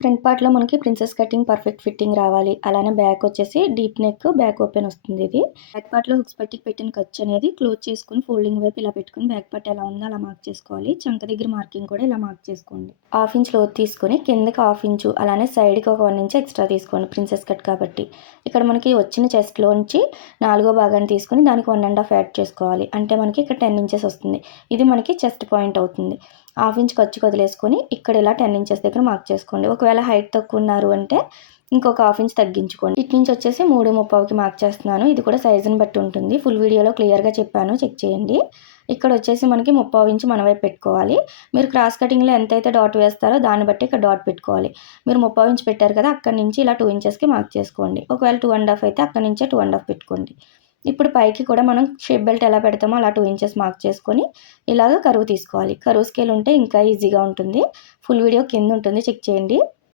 Front పార్ట్‌లో మనకి princess cutting perfect fitting రావాలి. అలానే బ్యాక్ వచ్చేసి డీప్ నెక్, బ్యాక్ ఓపెన్ వస్తుంది ఇది. బ్యాక్ పార్ట్‌లో హుక్స్ పట్టికి పెట్టిన ఖర్చు అనేది క్లోజ్ చేసుకొని ఫోల్డింగ్ వైపు ఇలా పెట్టుకొని బ్యాక్ పార్ట్ ఎలా ఉందో అలా మార్క్ చేసుకోవాలి. చంక దగ్గర మార్కింగ్ కూడా ఇలా మార్క్ చేసుకోండి. 1/2 ఇంచ్ లోతు తీసుకొని కిందకి 1/2 ఇంచు అలానే సైడ్‌కి ఒక 1 ఇంచ్ ఎక్స్ట్రా తీసుకోండి ప్రిన్సెస్ కట్ కాబట్టి. ఇక్కడ మనకి వచ్చిన చెస్ట్‌లోంచి 4వ భాగాన్ని తీసుకొని దానికి 1 ½ యాడ్ చేసుకోవాలి. అంటే మనకి ఇక్కడ 10 ఇంచెస్ వస్తుంది. ఇది మనకి చెస్ట్ పాయింట్ అవుతుంది. 1/2 ఇంచ్ ఖర్చుకి వదిలేసుకొని ఇక్కడ ఇలా 10 ఇంచెస్ దగ్గర మార్క్ చేసుకోండి. ఒకవేళ హైట్ తక్కువ ఉన్నారు అంటే ఇంకొక 1/2 ఇంచ్ తగ్గించుకోండి. ఇటు నుంచి వచ్చేసి 3:35కి మార్క్ చేస్తున్నాను. ఇది కూడా సైజుని బట్టి ఉంటుంది. ఫుల్ వీడియోలో క్లియర్‌గా చెప్పాను, చెక్ చేయండి. ఇక్కడ వచ్చేసి మనకి 3/4 ఇంచ్ మన వైపు పెట్టుకోవాలి. మీరు క్రాస్ కటింగ్‌లో ఎంతైతే డాట్ వేస్తారో దాన్ని బట్టి ఇక్కడ డాట్ పెట్టుకోవాలి. మీరు 3/4 ఇంచ్ పెట్టారు కదా, అక్కడి నుంచి ఇలా 2 ఇంచెస్‌కి మార్క్ చేసుకోండి. ఒకవేళ 2 ½ అయితే అక్కడి నుంచే 2 ½ పెట్టుకోండి. ఇప్పుడు పైకి కూడా మనం షేప్ బెల్ట్ ఎలా పెడతామో అలా 2 ఇంచెస్ మార్క్ చేసుకొని ఇలాగ కరువు తీసుకోవాలి. కరువు స్కేల్ ఉంటే ఇంకా ఈజీగా ఉంటుంది. ఫుల్ వీడియో కింద ఉంటుంది, చెక్ చేయండి.